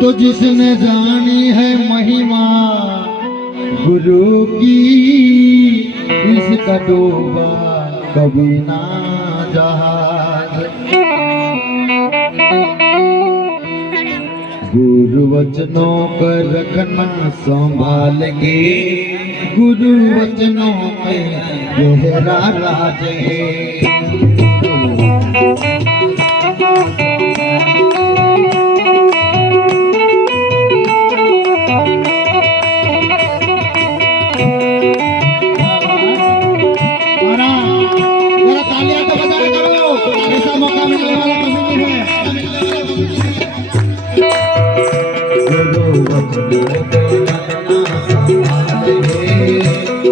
तो जिसने जानी है महिमा गुरु की, इसका डूबा कभी ना जहाज। गुरु वचनों का रखना संभाल के, गुरु वचनों में गहरा राज है।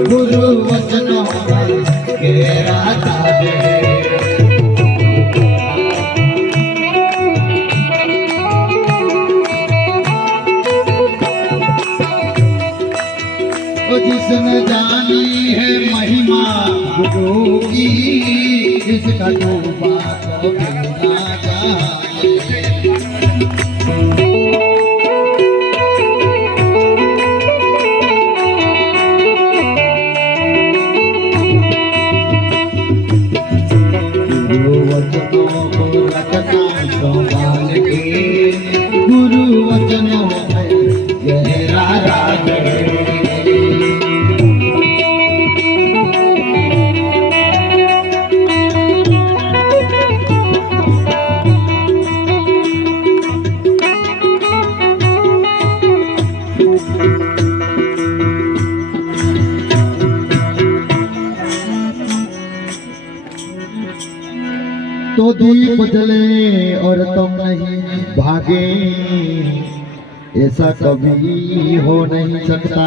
गुरु वचनों में गहरा राज है। जिसने जानी है महिमा गुरु की, इसका डूबा कभी ना जाए। गुरु वचनों को रखना संभाल के, गुरु वचनों में गहरा राज है। तो दीप जले और तुम नहीं भागे, ऐसा कभी हो नहीं सकता।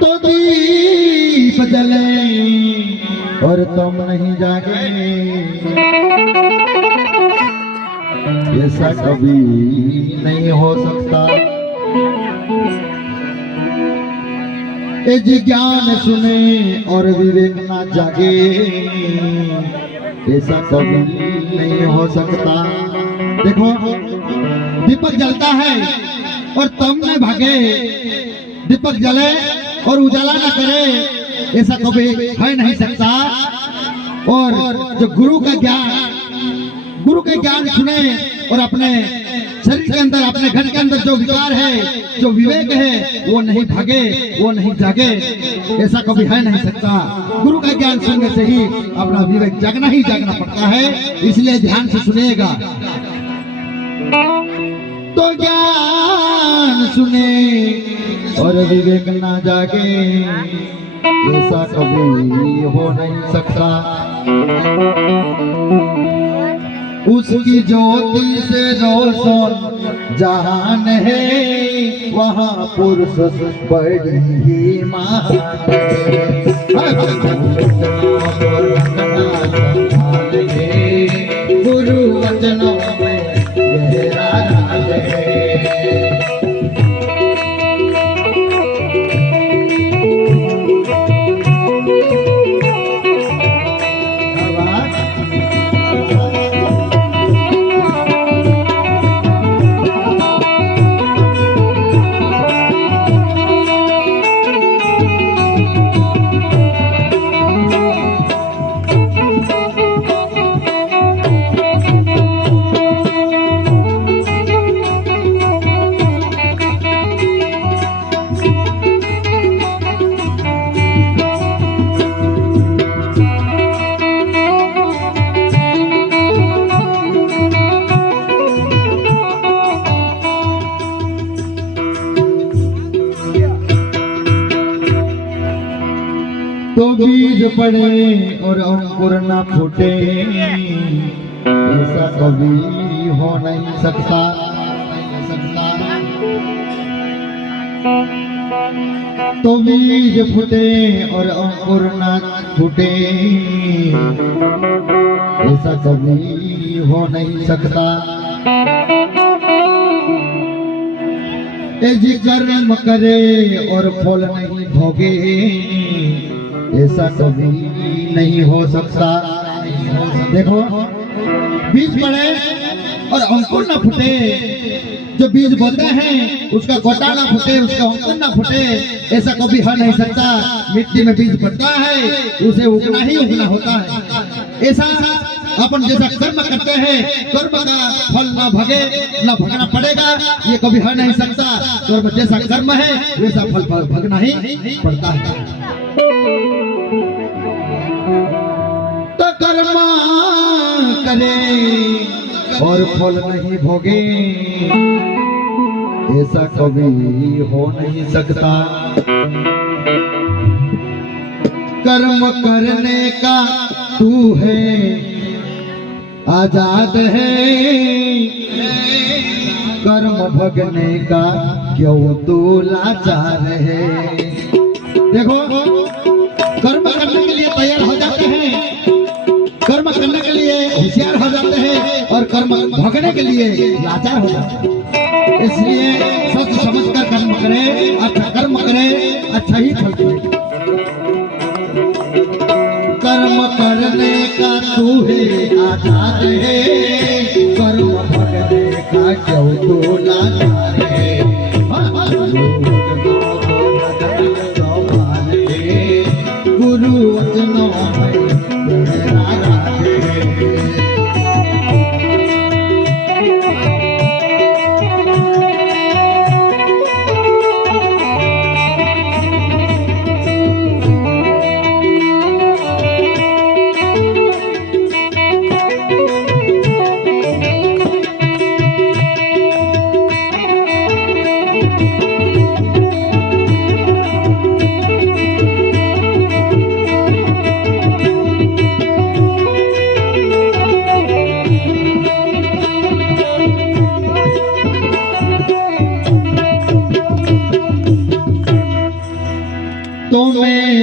तो दीप जले और तुम नहीं जागे, ऐसा कभी नहीं हो सकता। ज्ञान सुने और विवेक ना जागे, ऐसा कभी नहीं हो सकता। देखो दीपक जलता है और तुम न भागे, दीपक जले और उजाला ना करे, ऐसा कभी हो नहीं सकता। और जो गुरु का ज्ञान सुने और अपने शरीर के अंदर, अपने घर के अंदर जो विकार है, जो विवेक है, वो नहीं भागे, वो नहीं जागे, ऐसा कभी है नहीं सकता। गुरु का ज्ञान सुनने से ही अपना विवेक जागना ही जागना पड़ता है, इसलिए ध्यान से सुनिएगा। तो ज्ञान सुने और विवेक ना जागे, ऐसा कभी हो नहीं सकता। उसकी ज्योति से रोशन जहान है, वहाँ पुरुष बड़ी ही महान है। गुरु वचनों में गहरा राज है। तो बीज पड़े और अंकुर न फूटे, ऐसा कभी हो नहीं सकता। तो बीज फूटे और अंकुर न फूटे, ऐसा कभी हो नहीं सकता। जी कर्म करे और फल नहीं भोगे, ऐसा कभी नहीं हो सकता। देखो बीज पड़े और अंकुर ना फूटे, जो बीज बोते हैं उसका गोटा ना फूटे, उसका अंकुर ना फूटे, ऐसा कभी हो नहीं सकता। मिट्टी में बीज पड़ता है उसे उगना ही उगना होता है। ऐसा अपन जैसा कर्म करते हैं, कर्म का फल ना भगे, ना भगना पड़ेगा, ये कभी हो नहीं सकता। कर्म जैसा कर्म है वैसा फल भगना ही पड़ता है। तो कर्म करे और फल नहीं भोगे, ऐसा कभी हो नहीं सकता। कर्म करने का तू है आजाद है, कर्म भगने का क्यों तू लाचार है। देखो, कर्म करने के लिए तैयार हो जाते हैं, कर्म करने के लिए होशियार हो जाते हैं, और कर्म भगने के लिए लाचार हो जाते हैं। इसलिए सोच समझ कर कर्म करें, अच्छा कर्म करें, अच्छा ही फल करें। कर्म करने का तू है आजाद है, कर्म भगने का क्यों तू लाचार है। गुरु वचनों में तेरा राधे।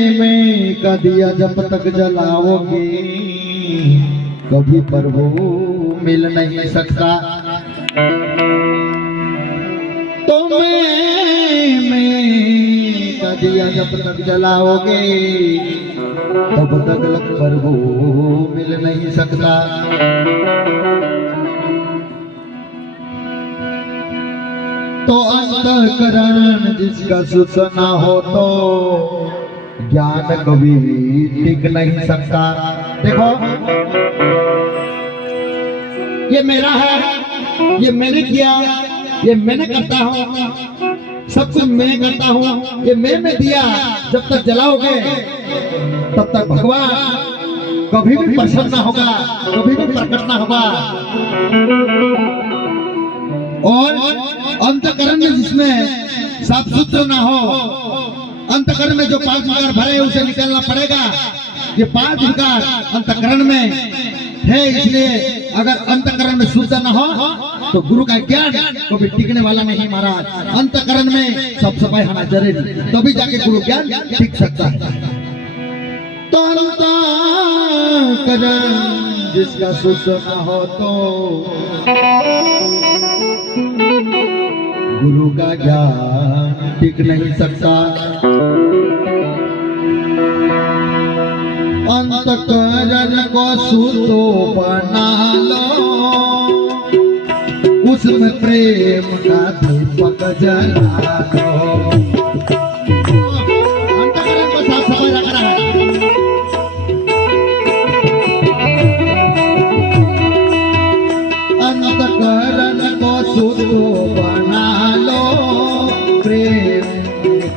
मैं का दिया जब तक जलाओगे, कभी प्रभु मिल नहीं सकता। तो मैं का दिया जब तक जलाओगे, तब तक प्रभु मिल नहीं सकता। तो अंतःकरण जिसका सूचना हो तो ज्ञान कभी टिक नहीं सकता। देखो, ये मेरा है, ये मैंने किया, ये मैंने करता हूँ, सब कुछ मैं करता हूँ, ये मैं दिया। जब तक जलाओगे तब तक भगवान कभी भी प्रसन्न ना होगा, कभी भी प्रकट ना होगा। और अंतःकरण में जिसमें साफ सुथरा ना हो, अंतःकरण में जो 5 विकार भरे उसे निकालना पड़ेगा। ये 5 विकार अंतःकरण में है, इसलिए अगर अंतःकरण में शुद्ध न हो तो गुरु का ज्ञान कभी टिकने वाला नहीं महाराज। अंतःकरण में सब सफाई होना जरूरी, तभी जाके गुरु ज्ञान टिक सकता है। तो अंतःकरण जिसका शुद्ध न हो तो गुरु का ज्ञान टिक नहीं सकता। अंतःकरण को शुद्ध बना लो, उसमें प्रेम का दीपक जला दो। अंतःकरण को साफ सफाई रखना है। अंतःकरण को शुद्ध बना लो, प्रेम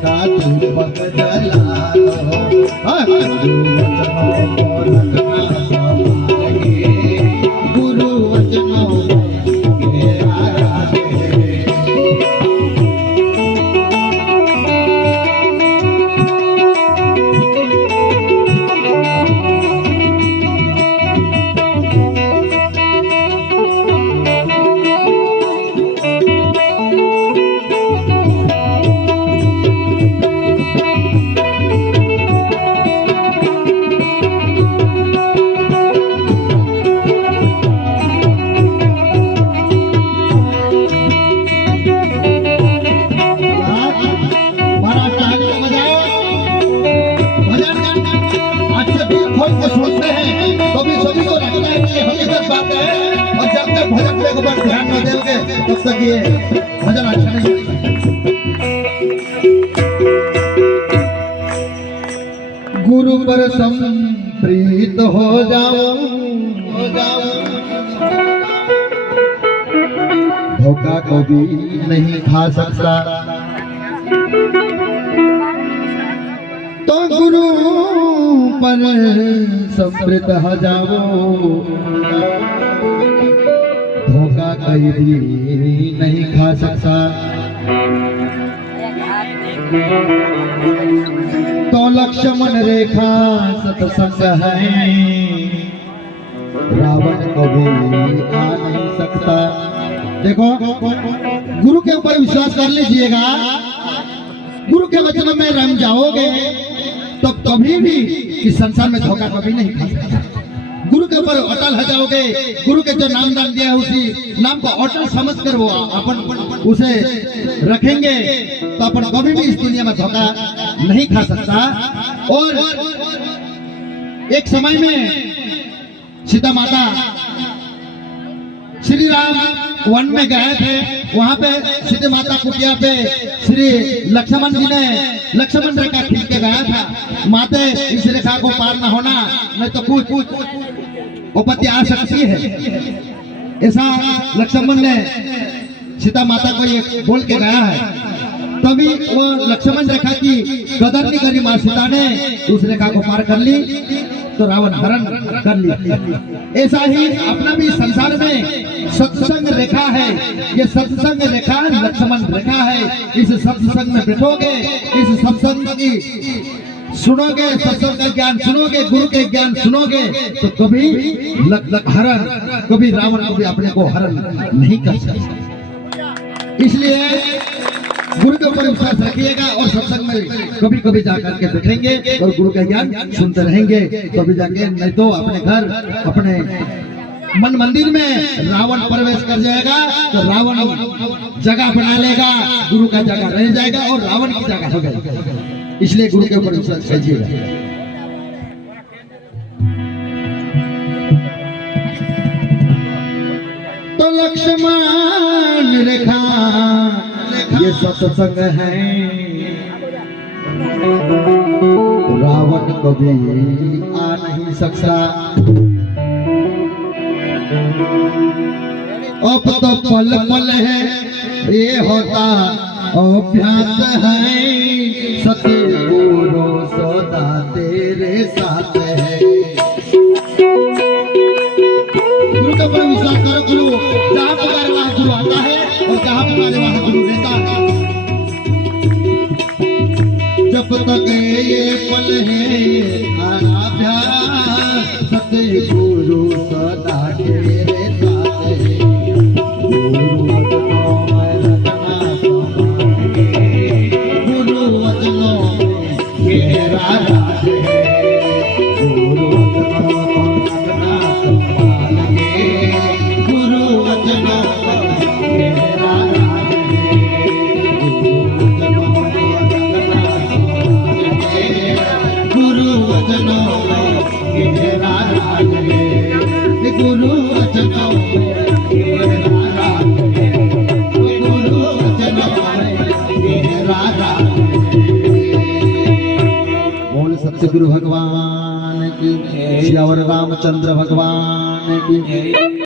का दीपक जला लो। गुरु वचनों पर ध्यान न दोगे तब तक ये भजन अच्छा नहीं होगा। गुरु पर संप्रीत हो जाऊं धोखा कभी नहीं खा सकता, तो गुरु पर संप्रीत हो जाओ धोखा कभी नहीं खा सकता। तो लक्ष्मण रेखा सत्संग है रावण कभी आ नहीं सकता। देखो गुरु के ऊपर विश्वास कर लीजिएगा, गुरु के वचन में रम जाओगे तो कभी भी इस संसार में धोखा कभी नहीं खा सकता। गुरु के ऊपर अटल हो जाओगे, गुरु के जो नाम दान दिया है उसी नाम को अटल समझकर वो अपन उसे रखेंगे तो अपन कभी भी इस दुनिया में धोखा नहीं खा सकता। और एक समय में सीता माता श्री राम वन में गए थे, वहां पे सीता माता कुटिया पे श्री लक्ष्मण जी ने लक्ष्मण रेखा खींच के गया था। माते इस रेखा को पार न होना नहीं तो कुछ आपत्ति आ सकती है, ऐसा लक्ष्मण ने सीता माता को ये बोल के गया है। तभी वो लक्ष्मण रेखा की कदर नहीं करी मां सीता ने, उस रेखा को पार कर ली तो रावण हरण कर ली। ऐसा ही अपना भी संसार में सत्संग रेखा है, ये सत्संग रेखा लक्ष्मण रेखा है। इस सत्संग में बैठोगे, इस सत्संग की सुनोगे, सत्संग का ज्ञान सुनोगे, गुरु के ज्ञान सुनोगे तो कभी हरण कभी रावण कभी अपने को हरण नहीं कर सकता। इसलिए गुरु के ऊपर विश्वास रखिएगा और सत्संग में कभी कभी जाकर के बैठेंगे और गुरु का ज्ञान सुनते रहेंगे तभी जाके, नहीं तो अपने घर अपने मन मंदिर में रावण प्रवेश कर जाएगा तो रावण जगह बना लेगा, गुरु का जगह रह जाएगा और रावण की जगह हो जाएगा। इसलिए गुरु के ऊपर विश्वास कीजिएगा। तो लक्ष्मण रेखा ये सत्संग है, रावण कभी आ नहीं सकता। अब तो पल पल है ये होता अभ्यास है, सत्य गुरु सदा तेरे साथ है। गुरु के ऊपर विश्वास करो, गुरु जहाँ पुकारे वहाँ गुरु आता है और जहाँ पुकारे वहाँ गुरु रहता है। जब तक ये पल है अनाभ्यास, सत्य गुरु सदा तेरे साथ है। गुरु वचनों में मेरा राज है, गुरु वचनों को रखना संभाल के, गुरु वचनों में मेरा राज है, गुरु वचनों को रखना संभाल के, गुरु वचनों में मेरा राज है, गुरु वचनों में मेरा राज है, गुरु वचनों में मेरा राज है। बोल सत्य गुरु भगवान की, श्यावर रामचंद्र भगवान की।